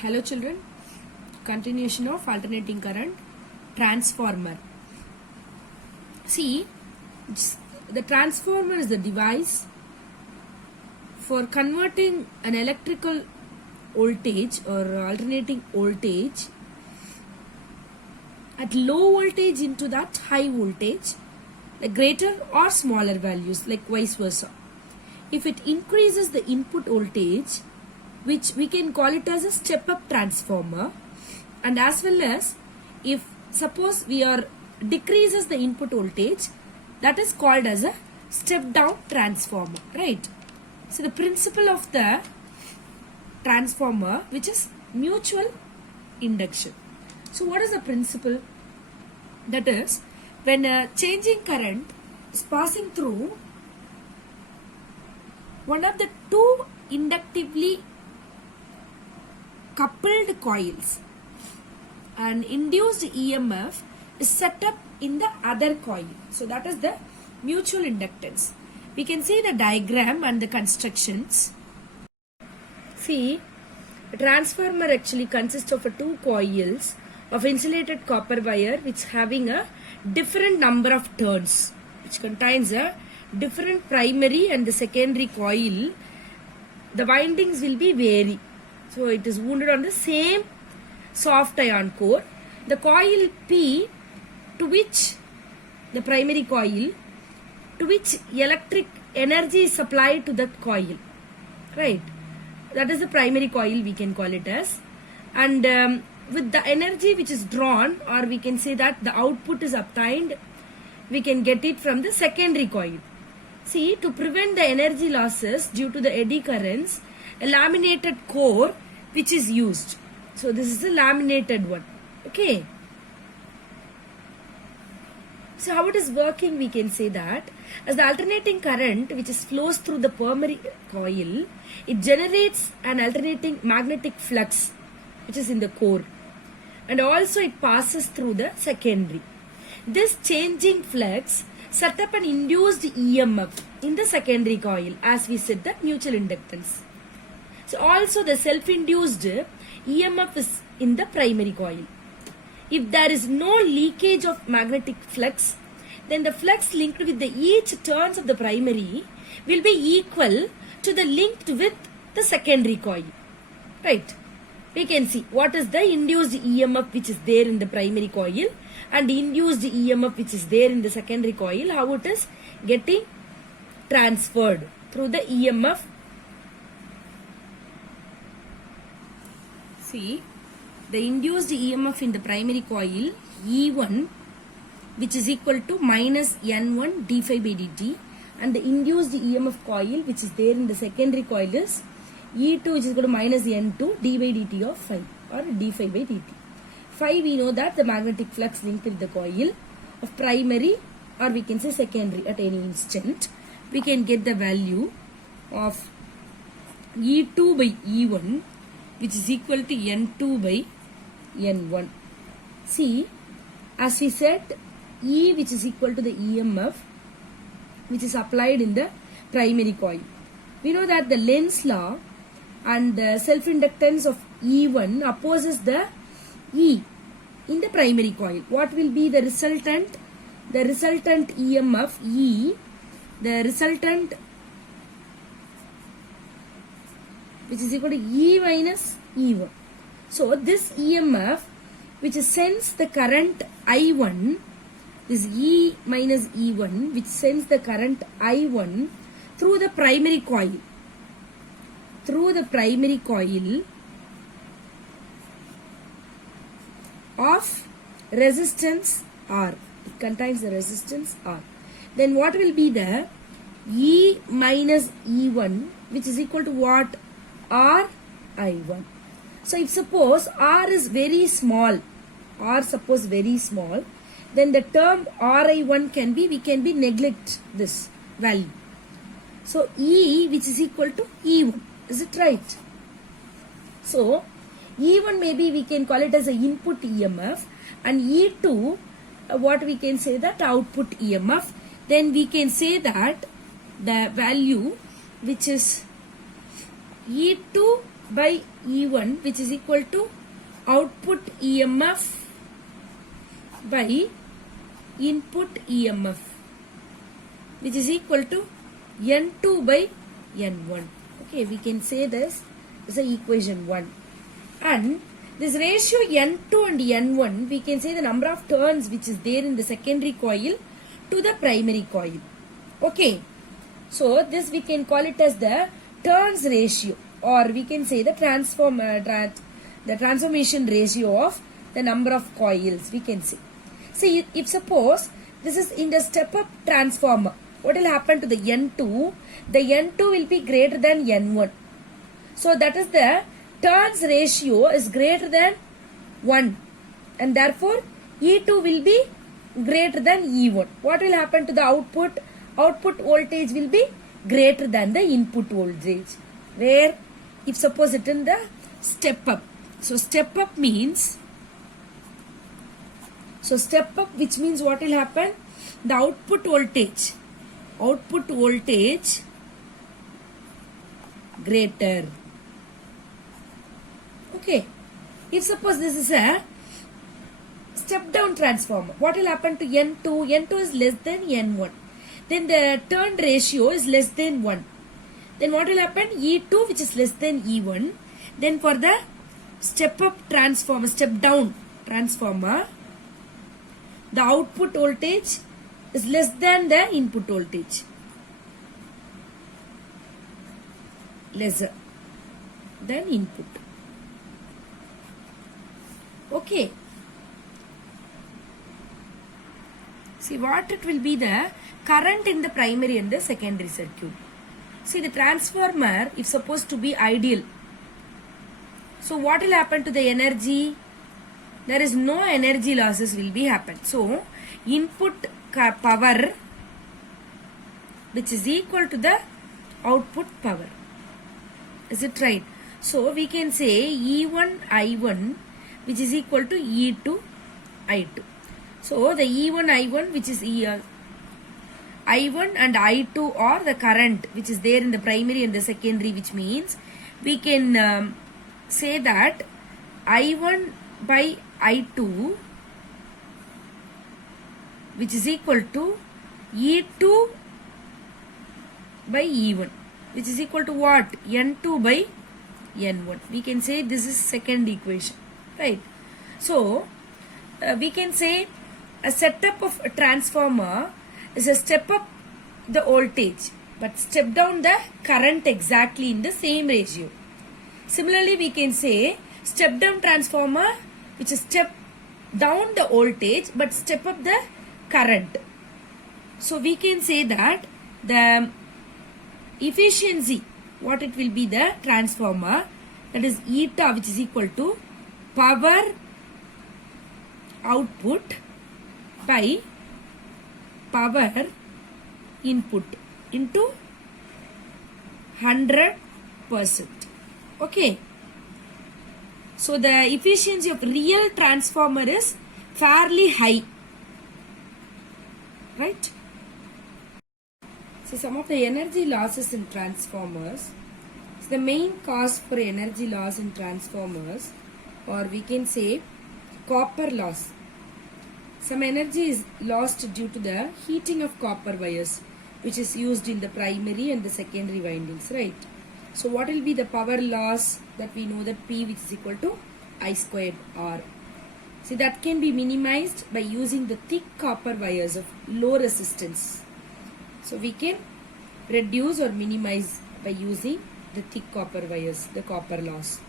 Hello children, continuation of alternating current transformer. See, the transformer is the device for converting an electrical voltage or alternating voltage at low voltage into that high voltage, like greater or smaller values, like vice versa. If it increases the input voltage, which we can call it as a step-up transformer, and as well as if suppose we are decreases the input voltage, that is called as a step-down transformer, right? So the principle of the transformer, which is mutual induction. So what is the principle? That is, when a changing current is passing through one of the two inductively coupled coils, and induced EMF is set up in the other coil. So that is the mutual inductance. We can see the diagram and the constructions. See, a transformer actually consists of two coils of insulated copper wire which having a different number of turns, which contains a different primary and the secondary coil. The windings will be vary. So it is wounded on the same soft iron core. The coil P, to which the primary coil, to which electric energy is supplied to that coil, right? That is the primary coil, we can call it as. And with the energy which is drawn, or we can say that the output is obtained, we can get it from the secondary coil. See, to prevent the energy losses due to the eddy currents, a laminated core which is used. So this is a laminated one. Okay. So how it is working, we can say that as the alternating current which is flows through the primary coil, it generates an alternating magnetic flux which is in the core, and also it passes through the secondary. This changing flux set up an induced EMF in the secondary coil, as we said, the mutual inductance. So also the self-induced EMF is in the primary coil. If there is no leakage of magnetic flux, then the flux linked with the each turns of the primary will be equal to the linked with the secondary coil, right? We can see what is the induced EMF which is there in the primary coil and induced EMF which is there in the secondary coil, how it is getting transferred through the EMF. See, the induced EMF in the primary coil E1, which is equal to minus N1 d phi by dt, and the induced EMF coil which is there in the secondary coil is E2, which is equal to minus N2 d by dt of phi, or d phi by dt. Phi, we know that the magnetic flux linked with the coil of primary, or we can say secondary, at any instant. We can get the value of E2 by E1, which is equal to N2 by N1. See, as we said, E, which is equal to the EMF which is applied in the primary coil. We know that the Lenz's law and the self-inductance of E1 opposes the E in the primary coil. What will be the resultant? The resultant EMF E, the resultant which is equal to E minus E1. So this EMF which sends the current I1, this E minus E1 which sends the current I1 through the primary coil, of resistance R. It contains the resistance R. Then what will be the E minus E1 which is equal to what? R I1. So if suppose R is very small, R suppose very small, then the term RI1 can be, we can be neglect this value. So E which is equal to E1. Is it right? So E1 maybe we can call it as a input EMF, and E2 what we can say that output EMF. Then we can say that the value which is E2 by E1, which is equal to output EMF by input EMF, which is equal to N2 by N1. Okay, we can say this is the equation 1. And this ratio N2 and N1, we can say the number of turns which is there in the secondary coil to the primary coil. Okay, so this we can call it as the turns ratio, or we can say the transformation ratio of the number of coils, we can say. See, if suppose this is in the step-up transformer, what will happen to the N2? The N2 will be greater than N1. So that is the turns ratio is greater than 1, and therefore E2 will be greater than E1. What will happen to the output? Output voltage will be greater than the input voltage. Where? If suppose it in the step up. So step up means, which means what will happen? The output voltage greater. Okay. If suppose this is a step down transformer, what will happen to N2? N2 is less than N1. Then the turn ratio is less than 1. Then what will happen? E2, which is less than E1. Then for the step up transformer, step down transformer, the output voltage is less than the input voltage. Lesser than input. Okay. See what it will be the current in the primary and the secondary circuit. See the transformer is supposed to be ideal. So what will happen to the energy? There is no energy losses will be happen. So input power which is equal to the output power. Is it right? So we can say E1 I1 which is equal to E2 I2. So the E1 I1 which is I1 and I2 are the current which is there in the primary and the secondary, which means we can say that I1 by I2 which is equal to E2 by E1 which is equal to what? N2 by N1. We can say this is second equation, right? So we can say a setup of a transformer is a step up the voltage but step down the current exactly in the same ratio. Similarly, we can say step down transformer which is step down the voltage but step up the current. So we can say that the efficiency, what it will be, the transformer, that is eta which is equal to power output by power input into 100%. Okay. So the efficiency of real transformer is fairly high, right? So some of the energy losses in transformers. So the main cause for energy loss in transformers, or we can say copper loss. Some energy is lost due to the heating of copper wires, which is used in the primary and the secondary windings, right? So what will be the power loss? That we know that P which is equal to I squared R. See, that can be minimized by using the thick copper wires of low resistance. So we can reduce or minimize by using the thick copper wires, the copper loss.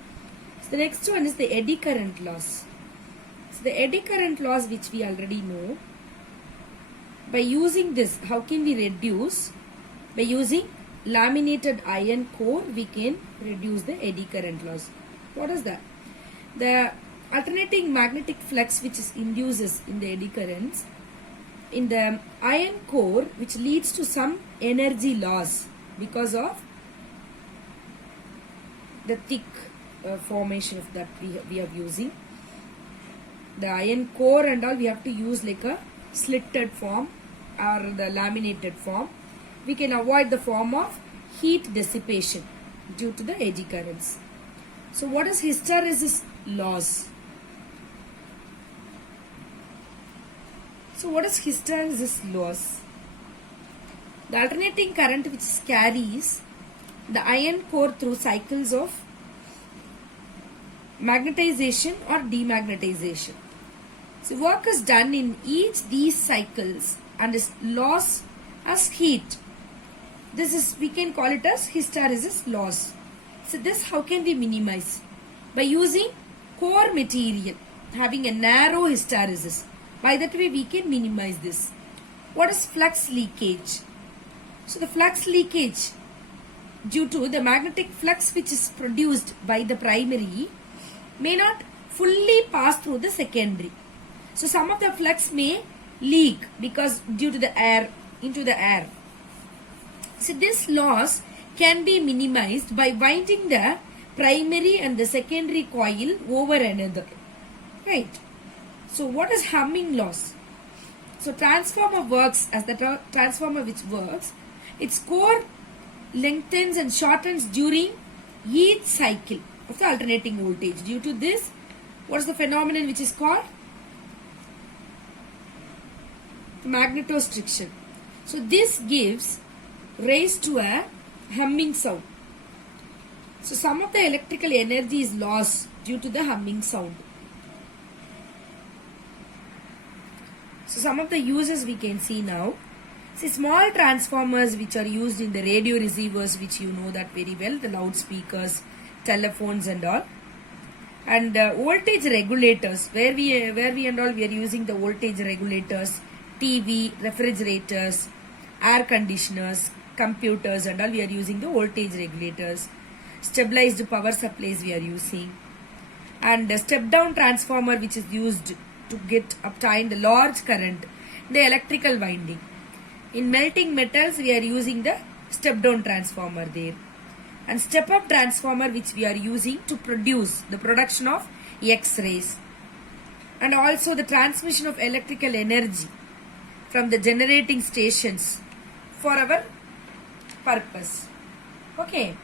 So the next one is the eddy current loss. So the eddy current loss, which we already know. By using this, how can we reduce? By using laminated iron core, we can reduce the eddy current loss. What is that? The alternating magnetic flux which is induces in the eddy currents in the iron core, which leads to some energy loss because of the thick formation of that we are using. The iron core and all, we have to use like a slitted form or the laminated form. We can avoid the form of heat dissipation due to the eddy currents. So what is hysteresis loss? So what is hysteresis loss? The alternating current which carries the iron core through cycles of magnetization or demagnetization. So work is done in each these cycles and is loss as heat. This is, we can call it as hysteresis loss. So this how can we minimize? By using core material having a narrow hysteresis. By that way we can minimize this. What is flux leakage? So the flux leakage due to the magnetic flux which is produced by the primary may not fully pass through the secondary. So some of the flux may leak because due to the air, into the air. So this loss can be minimized by winding the primary and the secondary coil over another. Right. So what is humming loss? So transformer works as the transformer which works. Its core lengthens and shortens during each cycle of the alternating voltage. Due to this, what is the phenomenon which is called? Magnetostriction. So this gives rise to a humming sound. So some of the electrical energy is lost due to the humming sound. So some of the uses we can see now. See, small transformers which are used in the radio receivers, which you know that very well, the loudspeakers, telephones and all. And voltage regulators, where we and all we are using the voltage regulators, TV, refrigerators, air conditioners, computers and all we are using the voltage regulators. Stabilized power supplies we are using. And a step down transformer which is used to obtain the large current, the electrical winding. In melting metals we are using the step down transformer there. And step up transformer which we are using to produce the production of X-rays. And also the transmission of electrical energy from the generating stations for our purpose. Okay.